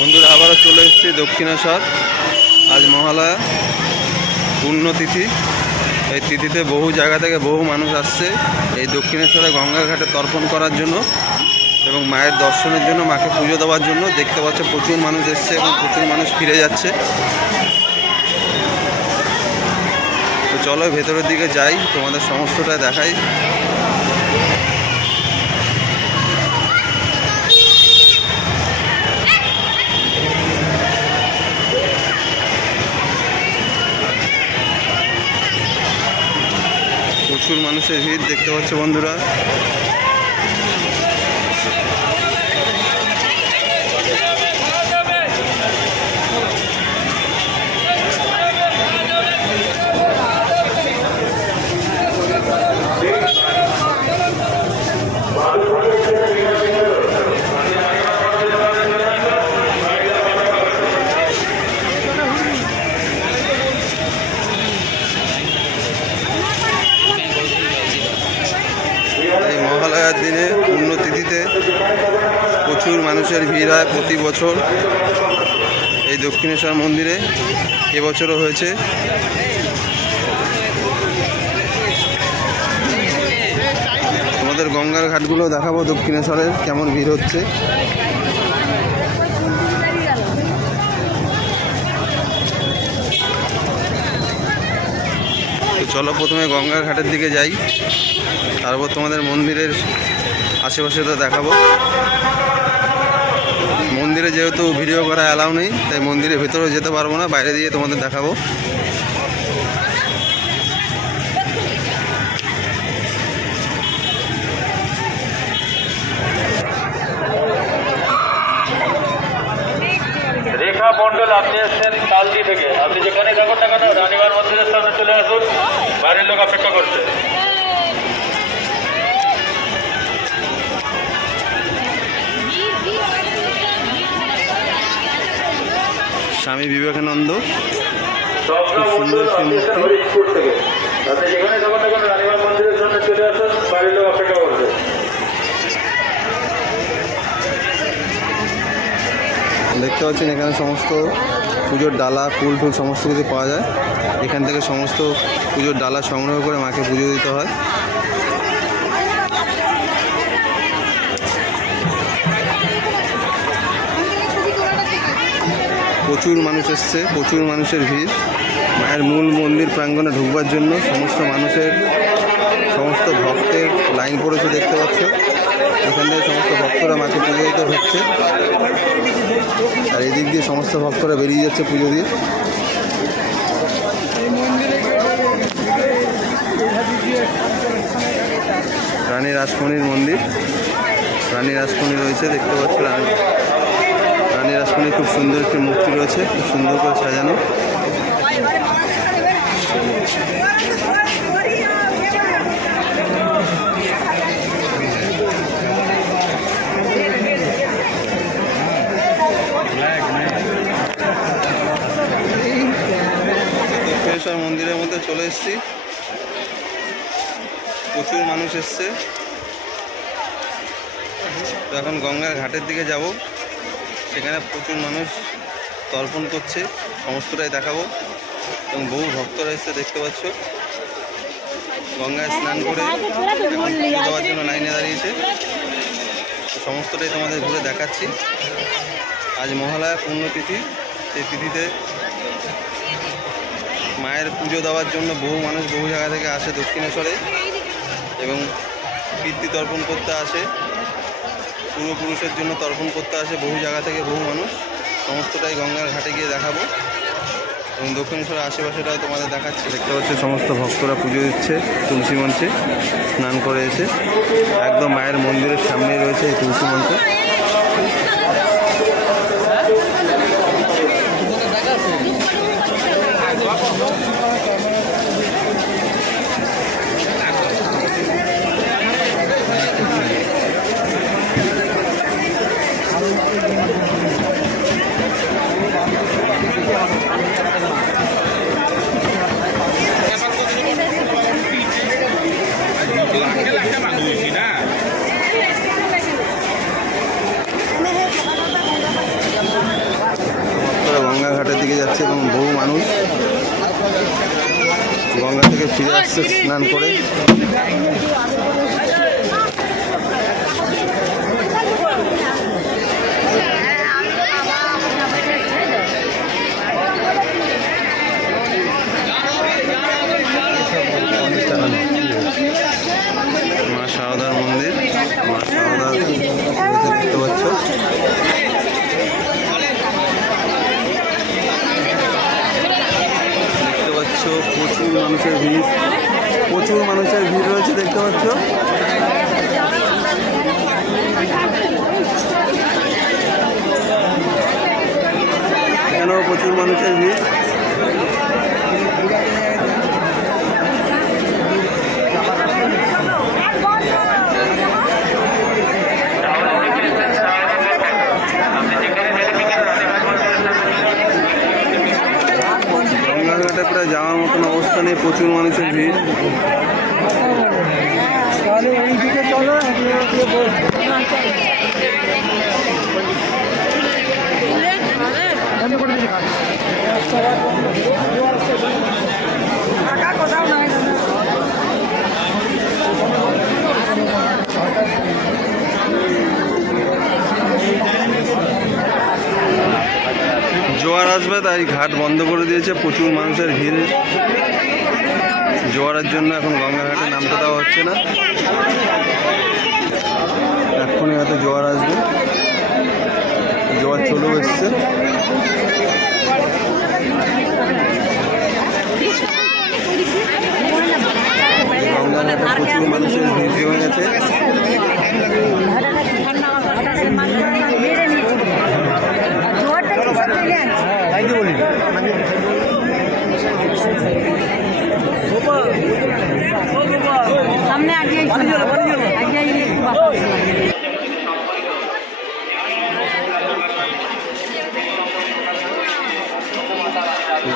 বন্ধুরা আবারও চলে এসেছি দক্ষিণেশ্বর। আজ মহালয়া পুণ্যতিথি। এই তিথিতে বহু জায়গা থেকে বহু মানুষ আসছে এই দক্ষিণেশ্বরে গঙ্গার ঘাটে তর্পণ করার জন্য এবং মায়ের দর্শনের জন্য, মাকে পুজো দেওয়ার জন্য। দেখতে পাচ্ছ প্রচুর মানুষ এসছে এবং প্রচুর মানুষ ফিরে যাচ্ছে। তো চলো ভেতরের দিকে যাই, তোমাদের সমস্তটা দেখাই। প্রচুর মানুষের ভিড় দেখতে পাচ্ছ বন্ধুরা। মহালয়ার দিনে পুণ্যতিথিতে প্রচুর মানুষের ভিড় হয় প্রতি বছর এই দক্ষিণেশ্বর মন্দিরে। এবছরও হয়েছে। আমাদের গঙ্গার ঘাটগুলো দেখাবো দক্ষিণেশ্বরের কেমন ভিড় হচ্ছে। চলো প্রথমে গঙ্গার ঘাটের দিকে যাই, তারপর তোমাদের মন্দিরের আশেপাশেটা দেখাবো। মন্দিরে যেহেতু ভিডিও করা অ্যালাউ নেই, তাই মন্দিরের ভেতরেও যেতে পারবো না, বাইরে দিয়ে তোমাদের দেখাবো। রেখা মন্ডল, আপনি এসছেন কালদি থেকে। আপনি যেখানে থাকুন না কেন রানীবার মন্দিরের সামনে চলে আসুন, বাইরের লোক অপেক্ষা করছে। স্বামী বিবেকানন্দ আপনি যেখানে থাকুন না কেন রানীবার মন্দিরের সামনে চলে আসুন, বাইরের লোক অপেক্ষা করছে। দেখতে পাচ্ছেন এখানে সমস্ত পুজোর ডালা, ফুল টুল সমস্ত কিছু পাওয়া যায়। এখান থেকে সমস্ত পুজোর ডালা সংগ্রহ করে মাকে পুজো দিতে হয়। প্রচুর মানুষ এসছে, প্রচুর মানুষের ভিড়। মায়ের মূল মন্দির প্রাঙ্গণে ঢুকবার জন্য সমস্ত ভক্তের লাইন পড়েছে দেখতে পাচ্ছ। এখান থেকে সমস্ত ভক্তরা মাকে পুজো দিতে হচ্ছে, আর এদিক দিয়ে সমস্ত ভক্তরা বেরিয়ে যাচ্ছে পুজো দিয়ে। রানী রাসমণির মন্দির, রানী রাসমণি রয়েছে দেখতে পাচ্ছ। রানী রাসমণির খুব সুন্দর একটি মূর্তি রয়েছে, খুব সুন্দর করে সাজানো। দক্ষিণেশ্বর মন্দিরের মধ্যে চলে এসেছি, প্রচুর মানুষ এসছে। তো এখন গঙ্গার ঘাটের দিকে যাব, সেখানে প্রচুর মানুষ তর্পণ করছে, সমস্তটাই দেখাবো। এবং বহু ভক্তরা এসছে দেখতে পাচ্ছ, গঙ্গায় স্নান করে এখন পুজো দেওয়ার জন্য লাইনে দাঁড়িয়েছে। সমস্তটাই তোমাদের ঘুরে দেখাচ্ছি। আজ মহালয়া পুণ্যতিথি, সেই তিথিতে মায়ের পুজো দেওয়ার জন্য বহু মানুষ বহু জায়গা থেকে আসে দক্ষিণেশ্বরে এবং পিতৃ তর্পণ করতে আসে, পূর্বপুরুষের জন্য তর্পণ করতে আসে বহু জায়গা থেকে বহু মানুষ। সমস্তটাই গঙ্গার ঘাটে গিয়ে দেখাবো এবং দক্ষিণেশ্বরের আশেপাশেটাও তোমাদের দেখাচ্ছি। দেখতে পাচ্ছি সমস্ত ভক্তরা পুজো দিচ্ছে তুলসী মঞ্চে স্নান করে এসে। একদম মায়ের মন্দিরের সামনেই রয়েছে এই তুলসী মঞ্চ। যাচ্ছে এবং বহু মানুষ গঙ্গা থেকে ফিরে আসছে স্নান করে। মা শারদার মন্দির, মা শারদার দেখতে পাচ্ছ। দেখতে পাচ্ছ প্রচুর মানুষের ভিড়, প্রচুর মানুষের ভিড় রয়েছে দেখতে পাচ্ছ। এখানেও প্রচুর মানুষের ভিড়। গঙ্গাঘাটে প্রায় যাওয়ার মতন অবস্থা নেই, প্রচুর মানুষের ভিড়। জোয়ার আসবে তাই ঘাট বন্ধ করে দিয়েছে, প্রচুর মানুষের ভিড়। জোয়ারের জন্য এখন গঙ্গাঘাটে নামতে দেওয়া হচ্ছে না। এখনই হয়তো জোয়ার আসবে, জোয়ার চলেও এসছে। গঙ্গাঘাটে প্রচুর মানুষের ভিড় জমে গেছে। সামনে আগে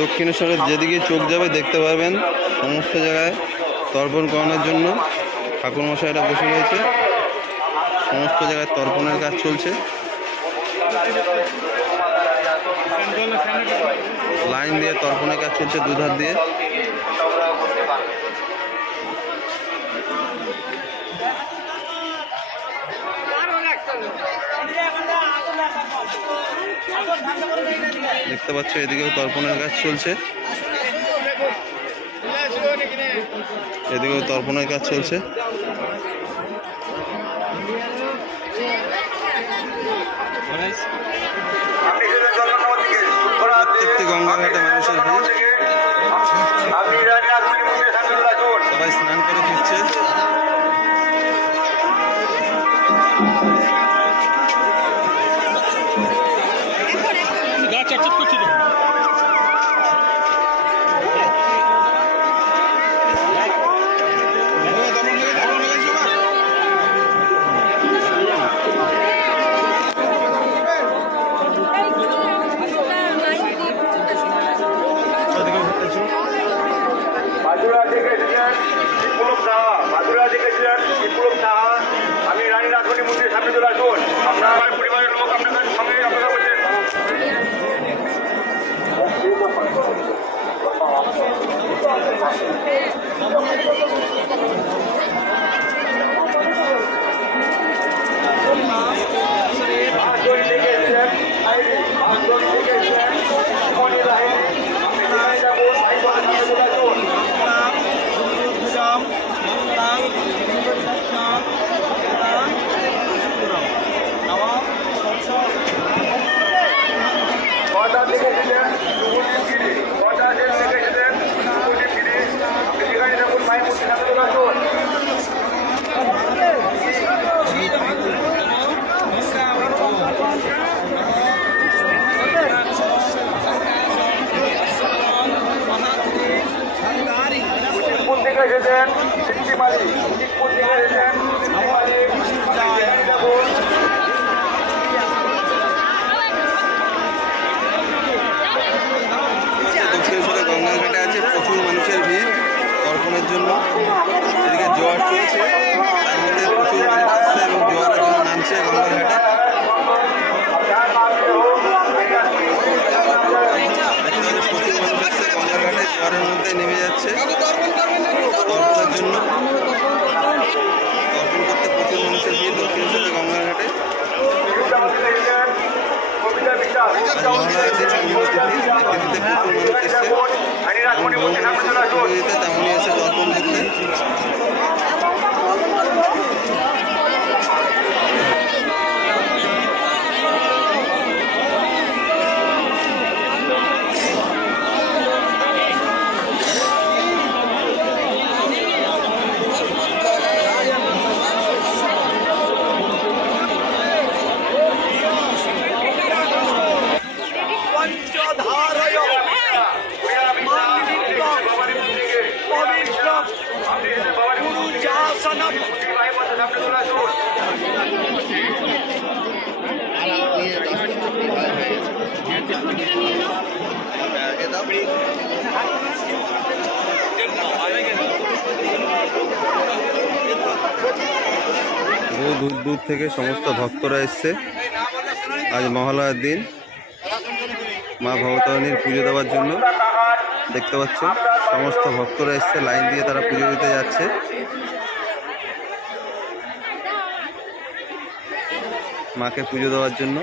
দক্ষিণেশ্বরের যেদিকে চোখ যাবে দেখতে পাবেন সমস্ত জায়গায় তর্পণ করানোর জন্য ঠাকুরমশাইরা বসে রয়েছে। সমস্ত জায়গায় তর্পণের কাজ চলছে, লাইন দিয়ে তর্পণের কাজ চলছে দুধার দিয়ে। দেখতে পাচ্ছ এদিকেও তর্পণের কাজ চলছে, এদিকেও তর্পণের কাজ চলছে। প্রত্যেকটি গঙ্গাঘাটে মানুষের ভিড়, সবাই স্নান করে ফিরছে। আমি রানী রাধুনী মন্দিরের সামনে চলে আসুন। আপনার পরিবারের লোক আপনাদের সঙ্গে অপেক্ষা করছেন। এসেছেন সিদ্ধিমালি, শিবপুর থেকে এসেছেন সিদ্ধিমালি, দক্ষিণেশ্বরে গঙ্গাঘাটে আছে প্রচুর মানুষের ভিড় তর্পণের জন্য। এদিকে জোয়ার চলছে, তার মধ্যে প্রচুর মানুষ আসছে এবং জোয়ারের জন্য নামছে গঙ্গাঘাটে। প্রতিযোগিতায় নেমে যাচ্ছে তর্পণের জন্য। তর্পণ করতে প্রচুর মানুষের ভিড় দক্ষিণেশ্বরে গঙ্গার ঘাটে। আজ মহালয়ার দিন পুণ্যতিথি, তিথিতে প্রচুর মানুষ এসছে এবং বহু মানুষ প্রতিযোগিতায় তেমনই এসে তর্পণ করতে। পঞ্চধারয় মান্বিতং পবিত্রং গুরুজাসনম। বহু দূর দূর থেকে সমস্ত ভক্তরা এসছে আজ মহালয়ার দিন মা ভবতারিণীর পুজো দেওয়ার জন্য। দেখতে পাচ্ছ সমস্ত ভক্তরা এসছে, লাইন দিয়ে তারা পুজো দিতে যাচ্ছে। মাকে পুজো দেওয়ার জন্য।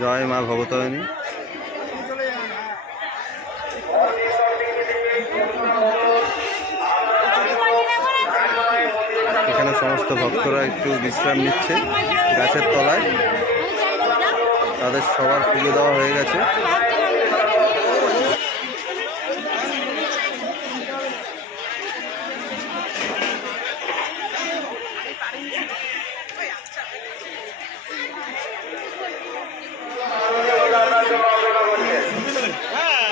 জয় মা ভবতারিণী। এখানে সমস্ত ভক্তরা একটু বিশ্রাম নিচ্ছে গাছের তলায়। তাদের সবার পুজো দেওয়া হয়ে গেছে। হ্যাঁ